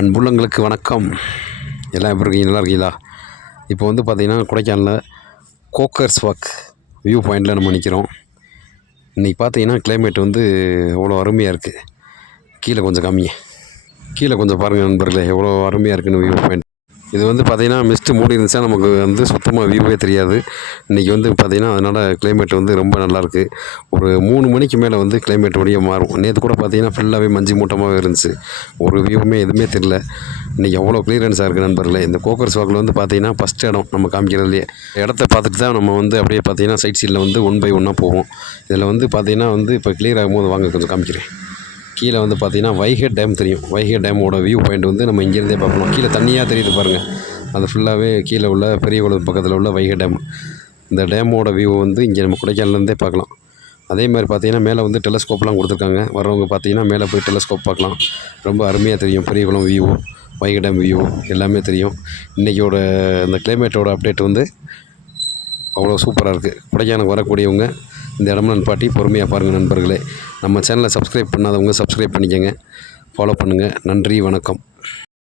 அன்புள்ளங்களுக்கு வணக்கம். எல்லாம் எப்படி இருக்கீங்க? நல்லா இருக்கீங்களா? இப்போ வந்து பார்த்திங்கன்னா கொடைக்கானலில் கோக்கர்ஸ் வாக் வியூ பாயிண்டில் நம்ம நிற்கிறோம். இன்றைக்கி பார்த்தீங்கன்னா கிளைமேட் வந்து அவ்வளோ அருமையாக இருக்குது. கீழே கொஞ்சம் காமிங்க. கீழே கொஞ்சம் பாருங்கள் நண்பர்களே, எவ்வளோ அருமையாக இருக்குன்னு வியூ பாயிண்ட். இது வந்து பார்த்திங்கன்னா மிஸ்ட்டு மூடி இருந்துச்சா நமக்கு வந்து சுத்தமாக வியூவே தெரியாது. இன்றைக்கி வந்து பார்த்திங்கன்னா அதனால் கிளைமேட் வந்து ரொம்ப நல்லாயிருக்கு. ஒரு 3 மணிக்கு மேலே வந்து கிளைமேட் வழியாக மாறும். நேற்று கூட பார்த்திங்கன்னா ஃபுல்லாகவே மஞ்சு மூட்டமாகவே இருந்துச்சு. ஒரு வியூவுமே எதுவுமே தெரில. இன்றைக்கி அவ்வளோ க்ளியரன்ஸாக இருக்குது நண்பர்களே. இந்த கோக்கர்ஸ் வாக்கில் வந்து பார்த்திங்கன்னா ஃபஸ்ட் இடம் நம்ம காமிக்கிறதுலையே இடத்த பார்த்துட்டு தான் நம்ம வந்து அப்படியே பார்த்திங்கன்னா சைட் சீட்டில் வந்து 1 பை 1 போவோம். இதில் வந்து பார்த்திங்கன்னா வந்து இப்போ கிளியர் ஆகும்போது வாங்க கொஞ்சம் காமிக்கிறேன். கீழே வந்து பார்த்திங்கன்னா வைகை டேம் தெரியும். வைகை டேமோட வியூ பாயிண்ட் வந்து நம்ம இங்கேருந்தே பார்க்கலாம். கீழே தண்ணியாக தெரியுது பாருங்கள். அது ஃபுல்லாகவே கீழே உள்ள பெரியகுளம் பக்கத்தில் உள்ள வைகை டேம். இந்த டேமோட வியூ வந்து இங்கே நம்ம கொடைக்கானல்லேருந்தே பார்க்கலாம். அதே மாதிரி பார்த்திங்கன்னா மேலே வந்து டெலஸ்கோப்லாம் கொடுத்துருக்காங்க. வரவங்க பார்த்திங்கன்னா மேலே போய் டெலஸ்கோப் பார்க்கலாம். ரொம்ப அருமையாக தெரியும். Periyakulam view, Vaigai dam view எல்லாமே தெரியும். இன்றைக்கியோட இந்த கிளைமேட்டோட அப்டேட் வந்து அவ்வளோ சூப்பராக இருக்குது. கொடைக்கானலுக்கு வரக்கூடியவங்க இந்த இடம்லாம் நிப்பாட்டி பொறுமையாக பாருங்கள் நண்பர்களே. நம்ம சேனலை சப்ஸ்கிரைப் பண்ணாதவங்க சப்ஸ்கிரைப் பண்ணிக்கோங்க, ஃபாலோ பண்ணுங்கள். நன்றி, வணக்கம்.